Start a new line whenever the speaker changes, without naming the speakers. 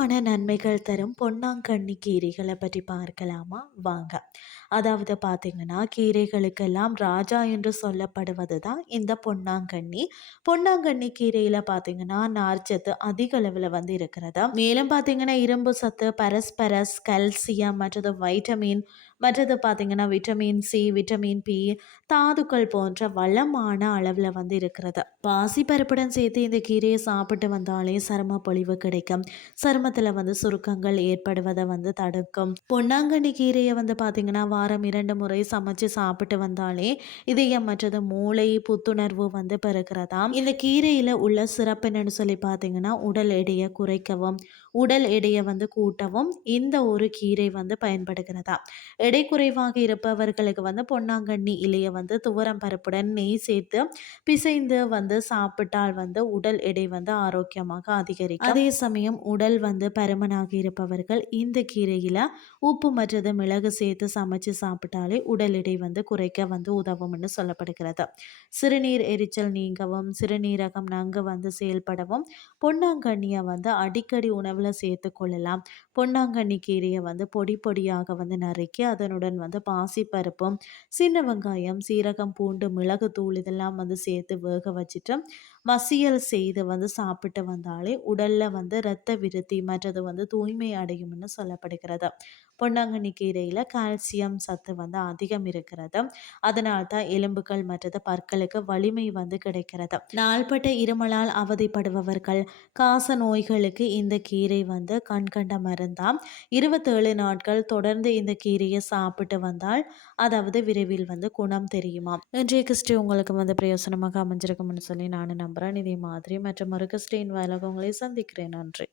பண நன்மைகள் தரும் பொன்னாங்கண்ணி கீரைகளை பற்றி பார்க்கலாமா? வாங்க. அதாவது பார்த்தீங்கன்னா கீரைகளுக்கெல்லாம் ராஜா என்று சொல்லப்படுவது தான் இந்த பொன்னாங்கண்ணி. பொன்னாங்கண்ணி கீரையில் பார்த்தீங்கன்னா நார்ச்சத்து அதிக அளவில் வந்து இருக்கிறதா. மேலும் பார்த்தீங்கன்னா இரும்பு சத்து பரஸ்பரஸ் கல்சியம் மற்றது வைட்டமின் மற்றது பார்த்தீங்கன்னா விட்டமின் சி விட்டமின் பி தாதுக்கள் போன்ற வளமான அளவில் வந்து இருக்கிறது. பாசி பருப்புடன் சேர்த்து இந்த கீரையை சாப்பிட்டு வந்தாலே சரும பொழிவு கிடைக்கும். சருமத்தில் வந்து சுருக்கங்கள் ஏற்படுவதை வந்து தடுக்கும். பொன்னாங்கண்ணி கீரையை வந்து பார்த்தீங்கன்னா வாரம் இரண்டு முறை சமைச்சு சாப்பிட்டு வந்தாலே இதயம் மற்றது மூளை புத்துணர்வு வந்து பெறுகிறதாம் இந்த கீரையில் உள்ள சிறப்பு என்னன்னு சொல்லி பார்த்தீங்கன்னா உடல் எடையை குறைக்கவும் உடல் எடையை வந்து கூட்டவும் இந்த ஒரு கீரை வந்து பயன்படுகிறதா எடை குறைவாக இருப்பவர்களுக்கு வந்து பொன்னாங்கண்ணி இலையை வந்து துவரம் பருப்புடன் நெய் சேர்த்து பிசைந்து வந்து சாப்பிட்டால் வந்து உடல் எடை வந்து ஆரோக்கியமாக அதிகரிக்கும். அதே சமயம் உடல் வந்து வந்து பருமனாக இருப்பவர்கள் இந்த கீரையில் உப்பு மற்றது மிளகு சேர்த்து சமைச்சு சாப்பிட்டாலே உடல் எடை வந்து குறைக்க வந்து உதவும்னு சொல்லப்படுகிறது. சிறுநீர் எரிச்சல் நீங்கவும் சிறுநீரகம் நன்கு வந்து செயல்படவும் பொன்னாங்கண்ணியை வந்து அடிக்கடி உணவில் சேர்த்து கொள்ளலாம். பொன்னாங்கண்ணி கீரையை வந்து பொடி பொடியாக வந்து நறுக்கி அதனுடன் வந்து பாசிப்பருப்பும் சின்ன வெங்காயம் சீரகம் பூண்டு மிளகு தூள் இதெல்லாம் வந்து சேர்த்து வேக வச்சுட்டு மசியல் செய்து வந்து சாப்பிட்டு வந்தாலே உடலில் வந்து இரத்த விருத்தி மற்றது வந்து தூய்மை அடையும்னு சொல்லப்படுகிறது. பொன்னாங்கண்ணி கீரையில் கால்சியம் சத்து வந்து அதிகம் இருக்கிறது. அதனால் தான் எலும்புகள் மற்றது பற்களுக்கு வலிமை வந்து கிடைக்கிறது. நாள்பட்ட இருமலால் அவதிப்படுபவர்கள் காச நோய்களுக்கு இந்த கீரை வந்து கண்கண்ட மருந்தாம் இருபத்தேழு நாட்கள் தொடர்ந்து இந்த கீரையை சாப்பிட்டு வந்தால் அதாவது விரைவில் வந்து குணம் தெரியுமா? இன்றைய கிறிஸ்டி உங்களுக்கு வந்து பிரயோசனமாக அமைஞ்சிருக்கும்னு சொல்லி நான் நம்புகிறேன் இதே மாதிரி மற்றும் ஒரு கிறிஸ்டின் வேலை உங்களை சந்திக்கிறேன். நன்றி.